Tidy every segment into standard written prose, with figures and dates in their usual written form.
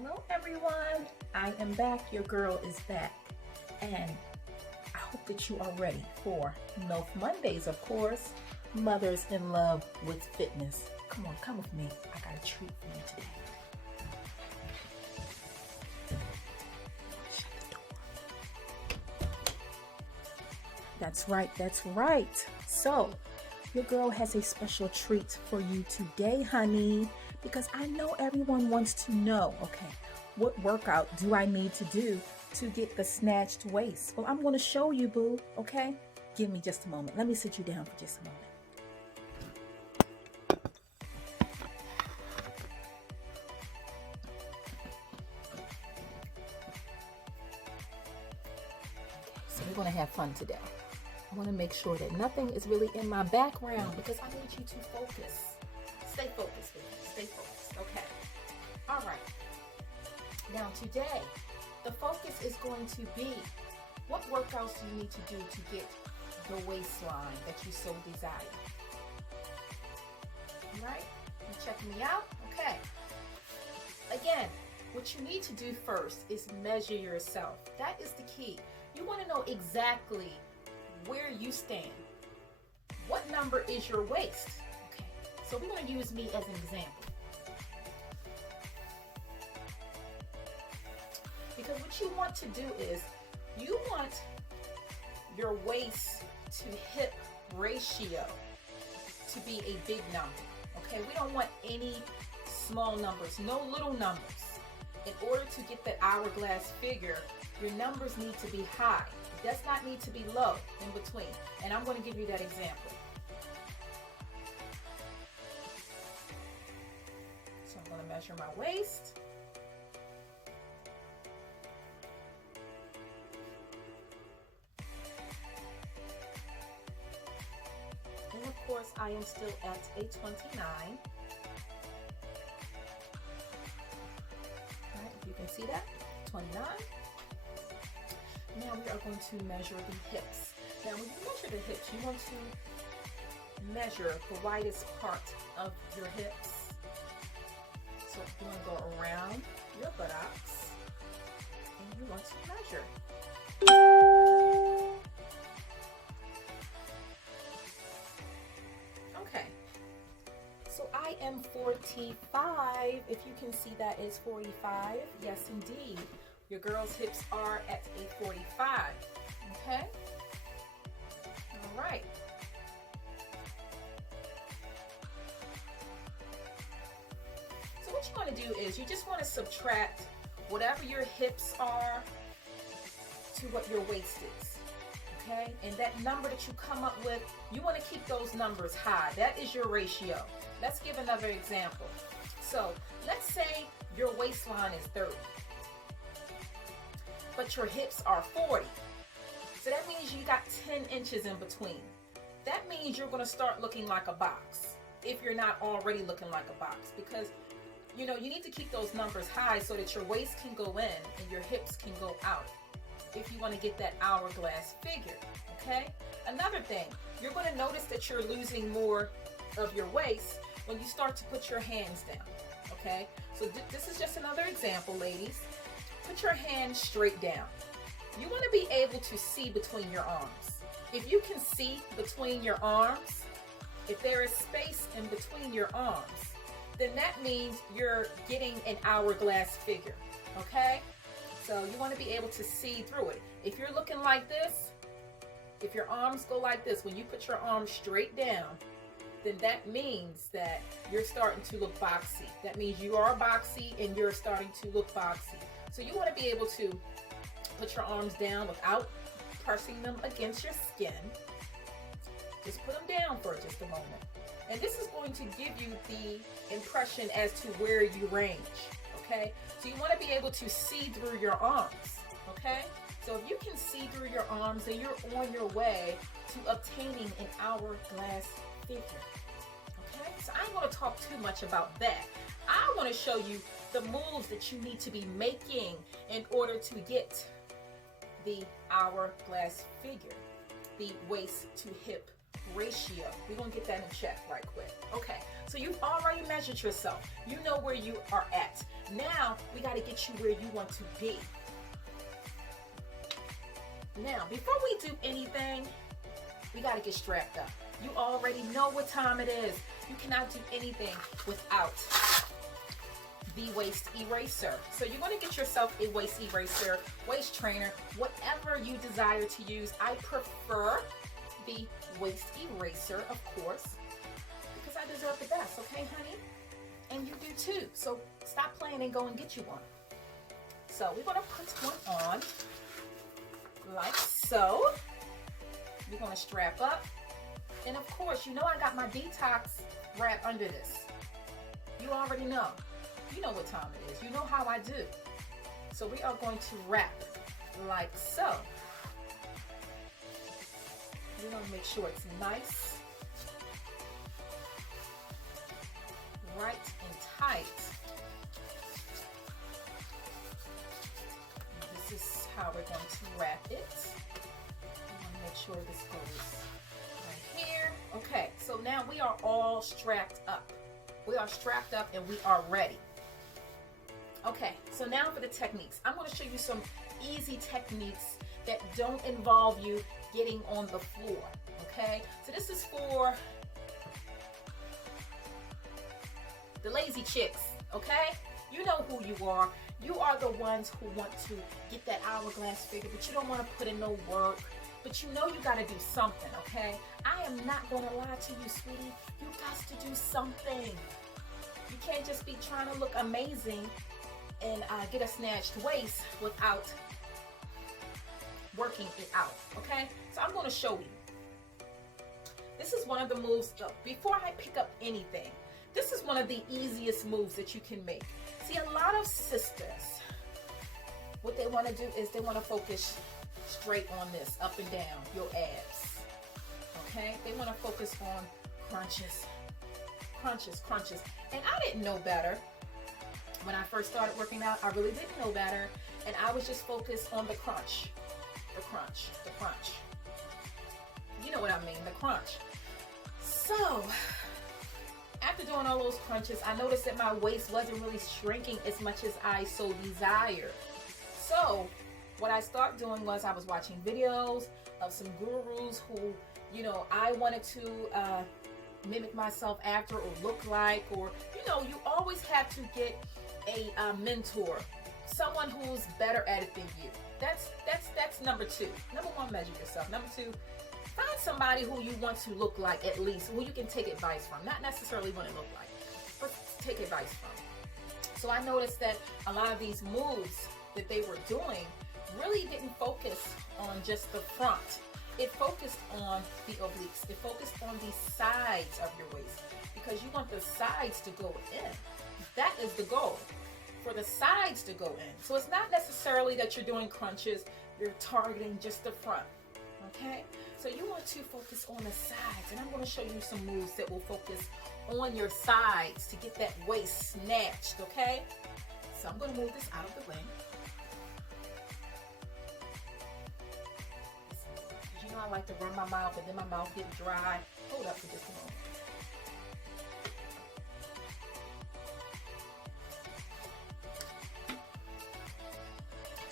Hello everyone, I am back. Your girl is back, and I hope that you are ready for MILF Mondays, of course. Mothers in love with fitness. Come on, come with me. I got a treat for you today. Shut the door. That's right, that's right. So, your girl has a special treat for you today, honey, because I know everyone wants to know, okay, what workout do I need to do to get the snatched waist? Well, I'm going to show you, boo, okay? Give me just a moment. Let me sit you down for just a moment. So we're going to have fun today. I want to make sure that nothing is really in my background because I need you to focus. Stay focused with me. Stay focused. Okay. All right. Now today, the focus is going to be what workouts do you need to do to get the waistline that you so desire. All right? You checking me out? Okay. Again, what you need to do first is measure yourself. That is the key. You want to know exactly where you stand. What number is your waist? Okay, so we're going to use me as an example. Because what you want to do is, you want your waist to hip ratio to be a big number. Okay, we don't want any small numbers, no little numbers. In order to get that hourglass figure, your numbers need to be high. It does not need to be low in between. And I'm going to give you that example. So I'm going to measure my waist. And of course, I am still at a 29. All right, if you can see that, 29. Now we are going to measure the hips. Now when you measure the hips, you want to measure the widest part of your hips. So you want to go around your buttocks and you want to measure. Okay. So I am 45. If you can see that is 45. Yes, indeed. Your girl's hips are at a 45, okay? All right. So what you want to do is you just want to subtract whatever your hips are to what your waist is, okay? And that number that you come up with, you want to keep those numbers high. That is your ratio. Let's give another example. So let's say your waistline is 30. But your hips are 40. So that means you got 10 inches in between. That means you're going to start looking like a box if you're not already looking like a box, because you need to keep those numbers high so that your waist can go in and your hips can go out if you want to get that hourglass figure, okay? Another thing, you're going to notice that you're losing more of your waist when you start to put your hands down, okay? So this is just another example, ladies. Put your hands straight down. You want to be able to see between your arms. If you can see between your arms, if there is space in between your arms, then that means you're getting an hourglass figure, okay? So you want to be able to see through it. If you're looking like this, if your arms go like this, when you put your arms straight down, then that means that you're starting to look boxy. That means you are boxy and you're starting to look boxy. So you want to be able to put your arms down without pressing them against your skin. Just put them down for just a moment. And this is going to give you the impression as to where you range, okay? So you want to be able to see through your arms, okay? So if you can see through your arms, then you're on your way to obtaining an hourglass figure, okay? So I ain't going to talk too much about that. I want to show you the moves that you need to be making in order to get the hourglass figure, the waist to hip ratio. We're going to get that in check right quick. Okay, so you've already measured yourself. You know where you are at. Now We got to get you where you want to be. Now, before we do anything, we got to get strapped up. You already know what time it is. You cannot do anything without the waist eraser. So you're going to get yourself a waist eraser, waist trainer, whatever you desire to use. I prefer the waist eraser, of course, because I deserve the best, okay, honey? And you do too. So stop playing and go and get you one. So we're going to put one on like so. We're going to strap up. And of course, you know I got my detox wrap under this. You already know. You know what time it is. You know how I do. So we are going to wrap like so. We're going to make sure it's nice, right and tight. This is how we're going to wrap it. I'm going to make sure this goes right here. Okay, so now we are all strapped up. We are strapped up and we are ready. Okay, so now for the techniques. I'm going to show you some easy techniques that don't involve you getting on the floor. Okay, so this is for the lazy chicks. Okay, you know who you are. You are the ones who want to get that hourglass figure, but you don't want to put in no work. But you know you got to do something, okay? I am not going to lie to you, sweetie. You got to do something. You can't just be trying to look amazing and get a snatched waist without working it out, okay? So I'm going to show you. This is one of the moves. Before I pick up anything, this is one of the easiest moves that you can make. See, a lot of sisters, what they want to do is they want to focus straight on this, up and down, your abs, okay? They want to focus on crunches, crunches, crunches. And I didn't know better. When I first started working out, I really didn't know better. And I was just focused on the crunch, the crunch, the crunch. You know what I mean, the crunch. So, after doing all those crunches, I noticed that my waist wasn't really shrinking as much as I so desired. So, what I started doing was I was watching videos of some gurus who, you know, I wanted to mimic myself after or look like, or, you know, you always have to get a mentor, someone who's better at it than you. That's number two. Number one, measure yourself. Number two, find somebody who you want to look like, at least, who you can take advice from. Not necessarily what it look like, but take advice from. So I noticed that a lot of these moves that they were doing really didn't focus on just the front. It focused on the obliques. It focused on the sides of your waist, because you want the sides to go in. That is the goal, for the sides to go in. So it's not necessarily that you're doing crunches, you're targeting just the front, okay? So you want to focus on the sides, and I'm going to show you some moves that will focus on your sides to get that waist snatched, okay? So I'm going to move this out of the way. You know I like to run my mouth, and then my mouth gets dry. Hold up for just a moment.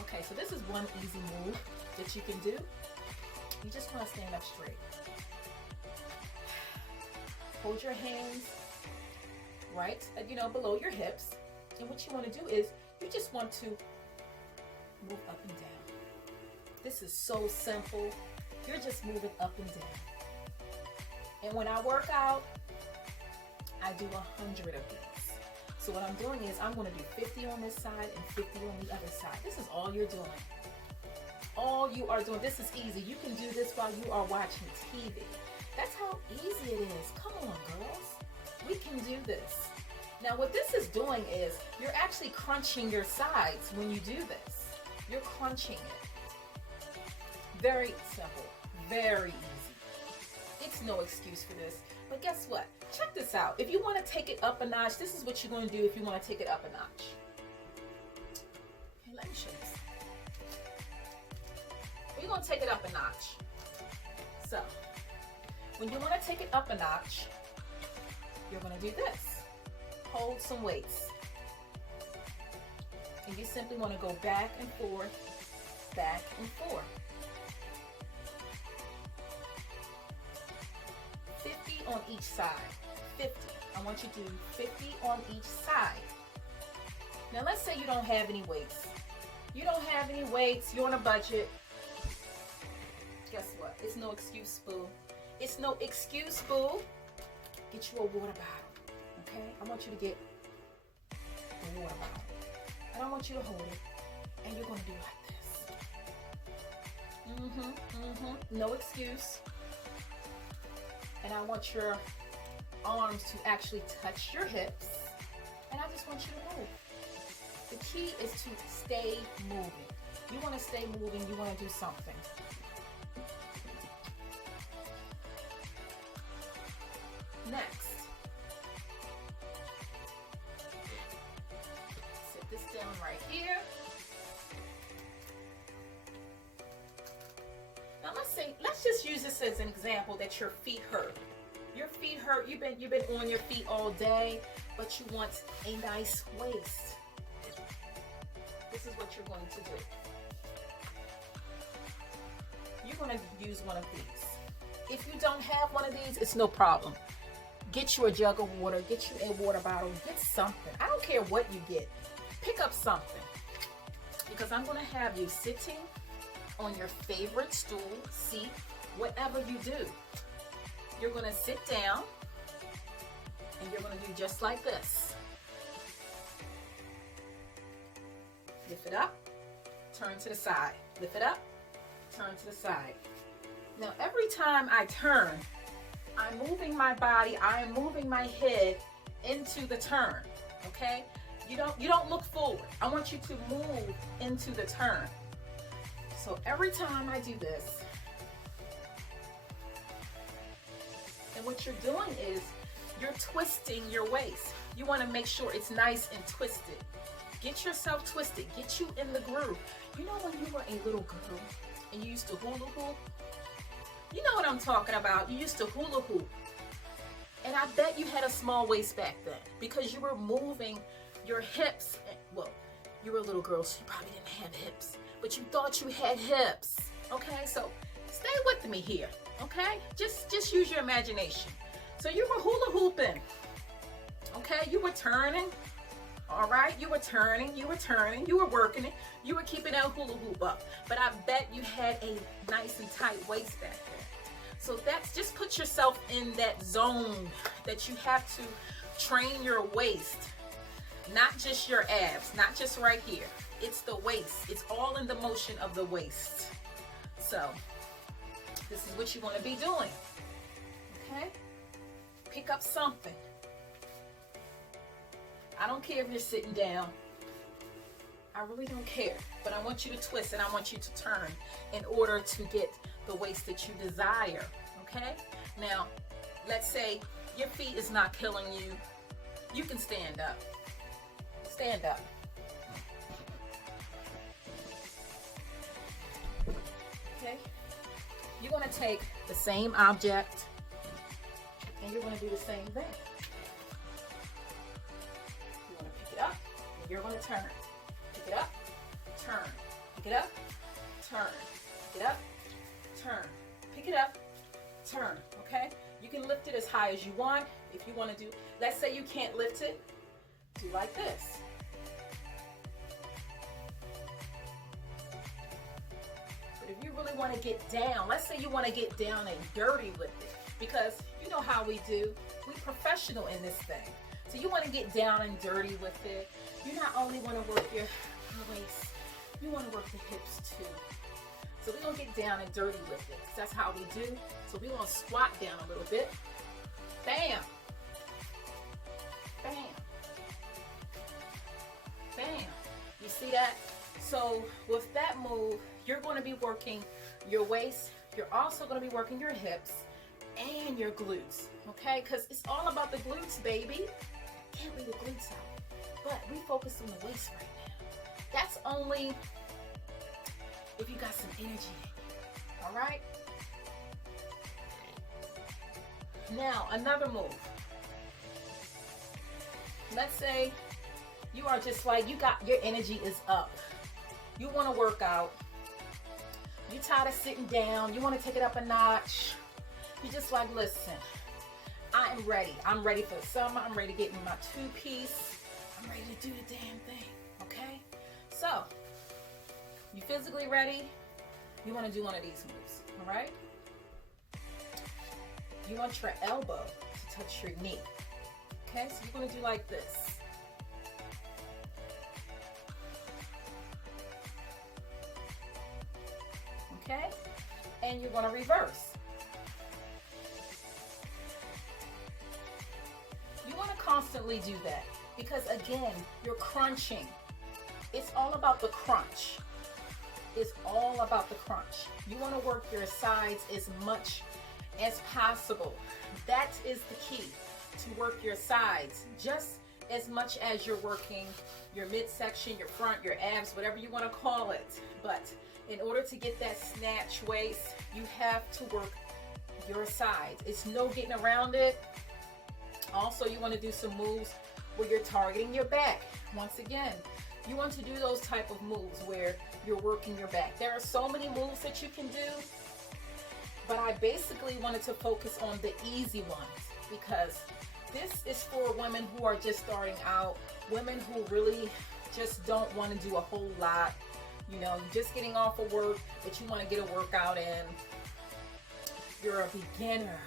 Okay, so this is one easy move that you can do. You just want to stand up straight. Hold your hands right, below your hips. And what you want to do is you just want to move up and down. This is so simple. You're just moving up and down. And when I work out, I do 100 of these. So what I'm doing is I'm going to do 50 on this side and 50 on the other side. This is all you're doing. All you are doing. This is easy. You can do this while you are watching TV. That's how easy it is. Come on, girls. We can do this. Now what this is doing is you're actually crunching your sides when you do this. You're crunching it. Very simple. Very easy. It's no excuse for this. But guess what? Check this out. If you want to take it up a notch, this is what you're going to do if you want to take it up a notch. Okay, let me show you this. We're going to take it up a notch. So, when you want to take it up a notch, you're going to do this. Hold some weights. And you simply want to go back and forth, back and forth. 50 on each side. 50. I want you to do 50 on each side. Now let's say you don't have any weights. You don't have any weights, you're on a budget. Guess what? It's no excuse, boo. It's no excuse, boo. Get you a water bottle, okay? I want you to get a water bottle. And I want you to hold it. And you're gonna do like this. No excuse. And I want your arms to actually touch your hips. And I just want you to move. The key is to stay moving. You want to stay moving. You want to do something. Next, sit this down right here. Now let's just use this as an example that your feet hurt. Your feet hurt. You've been on your feet all day, but you want a nice waist. This is what you're going to do. You're going to use one of these. If you don't have one of these, it's no problem. Get you a jug of water, get you a water bottle, get something. I don't care what you get. Pick up something. Because I'm going to have you sitting on your favorite stool, seat, whatever you do. You're going to sit down and you're going to do just like this. Lift it up, turn to the side. Lift it up, turn to the side. Now every time I turn, I'm moving my body, I am moving my head into the turn, okay? You don't look forward. I want you to move into the turn. So every time I do this, and what you're doing is you're twisting your waist. You want to make sure it's nice and twisted. Get yourself twisted. Get you in the groove. You know when you were a little girl and you used to hula hoop? You know what I'm talking about. You used to hula hoop. And I bet you had a small waist back then because you were moving your hips. Well, you were a little girl, so you probably didn't have hips, but you thought you had hips. Okay, so stay with me here. Okay, just use your imagination. So you were hula hooping. Okay, you were turning. All right, you were turning, you were working it, you were keeping that hula hoop up. But I bet you had a nice and tight waist back there. So that's, just put yourself in that zone that you have to train your waist. Not just your abs, not just right here. It's the waist. It's all in the motion of the waist. So this is what you want to be doing. Okay? Pick up something. I don't care if you're sitting down. I really don't care. But I want you to twist and I want you to turn in order to get the waist that you desire. Okay? Now, let's say your feet is not killing you. You can stand up. Stand up. Okay? You're going to take the same object and you're going to do the same thing. You're going to turn. Pick it up, turn. Pick it up, turn. Pick it up, turn. Pick it up, turn. Okay? You can lift it as high as you want. If you want to do, let's say you can't lift it, do like this. But if you really want to get down, let's say you want to get down and dirty with it, because you know how we do. We're professional in this thing. So you want to get down and dirty with it. You not only want to work your waist, you want to work the hips too. So we're going to get down and dirty with it, because that's how we do. So we're going to squat down a little bit. Bam. Bam. Bam. You see that? So with that move, you're going to be working your waist. You're also going to be working your hips and your glutes. Okay? Because it's all about the glutes, baby. Can't leave the glutes out. But we focus on the waist right now. That's only if you got some energy in you. All right? Now, another move. Let's say You are just like, your energy is up. You want to work out. You're tired of sitting down. You want to take it up a notch. You're just like, listen, I am ready. I'm ready for the summer. I'm ready to get in my two-piece. I'm ready to do the damn thing, okay? So, you physically ready? You want to do one of these moves, all right? You want your elbow to touch your knee, okay? So you're going to do like this. Okay? And you're going to reverse. You want to constantly do that because, again, you're crunching. It's all about the crunch. It's all about the crunch. You want to work your sides as much as possible. That is the key, to work your sides just as much as you're working your midsection, your front, your abs, whatever you want to call it. But in order to get that snatch waist, you have to work your sides. It's no getting around it. Also, you want to do some moves where you're targeting your back. Once again, you want to do those type of moves where you're working your back. There are so many moves that you can do, but I basically wanted to focus on the easy ones because this is for women who are just starting out, women who really just don't want to do a whole lot. You know, you're just getting off of work, but you want to get a workout in. You're a beginner.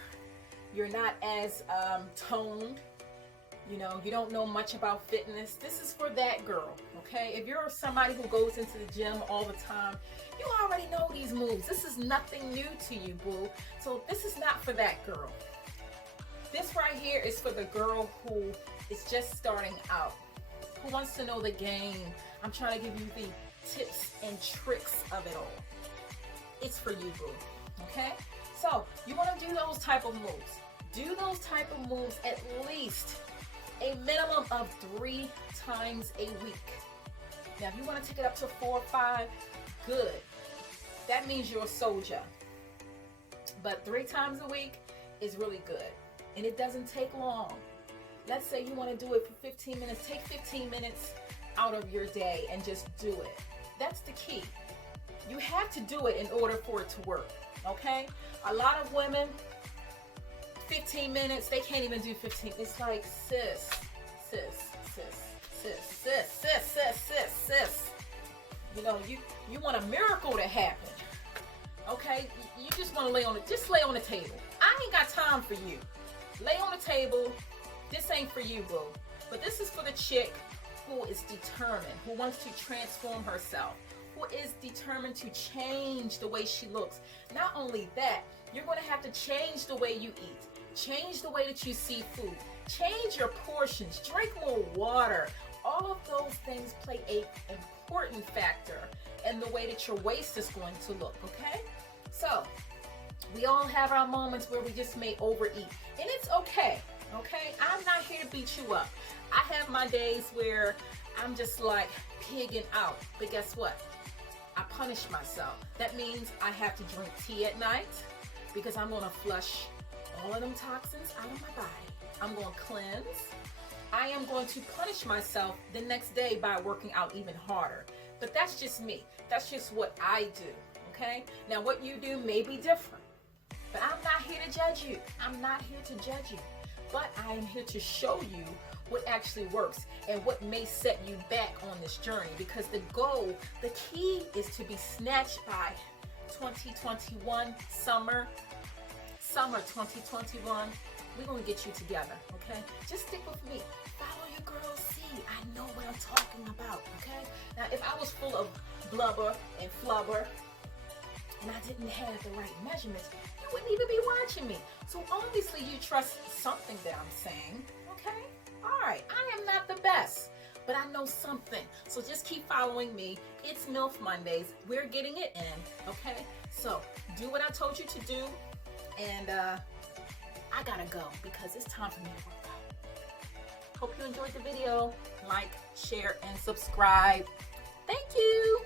You're not as toned. You know, you don't know much about fitness. This is for that girl, okay? If you're somebody who goes into the gym all the time, you already know these moves. This is nothing new to you, boo. So this is not for that girl. This right here is for the girl who is just starting out, who wants to know the game. I'm trying to give you the tips and tricks of it all. It's for you, boo, okay? So you want to do those type of moves. Do those type of moves at least a minimum of 3 times a week. Now, if you want to take it up to 4 or 5, good. That means you're a soldier. But 3 times a week is really good. And it doesn't take long. Let's say you want to do it for 15 minutes. Take 15 minutes out of your day and just do it. That's the key. You have to do it in order for it to work. Okay? A lot of women, 15 minutes, they can't even do 15. It's like, sis. You know, you want a miracle to happen. Okay? You just want to lay on the table. I ain't got time for you. Lay on the table. This ain't for you, boo. But this is for the chick who is determined, who wants to transform herself, who is determined to change the way she looks. Not only that, you're going to have to change the way you eat. Change the way that you see food. Change your portions. Drink more water. All of those things play an important factor in the way that your waist is going to look, okay? So, we all have our moments where we just may overeat. And it's okay, okay? I'm not here to beat you up. I have my days where I'm just like pigging out. But guess what? I punish myself. That means I have to drink tea at night because I'm going to flush all of them toxins out of my body. I'm going to cleanse. I am going to punish myself the next day by working out even harder. But that's just me. That's just what I do, okay? Now, what you do may be different. But I'm not here to judge you. I'm not here to judge you. But I am here to show you what actually works and what may set you back on this journey. Because the goal, the key is to be snatched by 2021 summer 2021. We're going to get you together, okay? Just stick with me. Follow your girl C. I know what I'm talking about, okay? Now, if I was full of blubber and flubber and I didn't have the right measurements, you wouldn't even be watching me. So obviously you trust something that I'm saying, okay? All right, I am not the best, but I know something. So just keep following me. It's MILF Mondays. We're getting it in, okay? So do what I told you to do. And I gotta go because it's time for me to work out. Hope you enjoyed the video. Like, share, and subscribe. Thank you.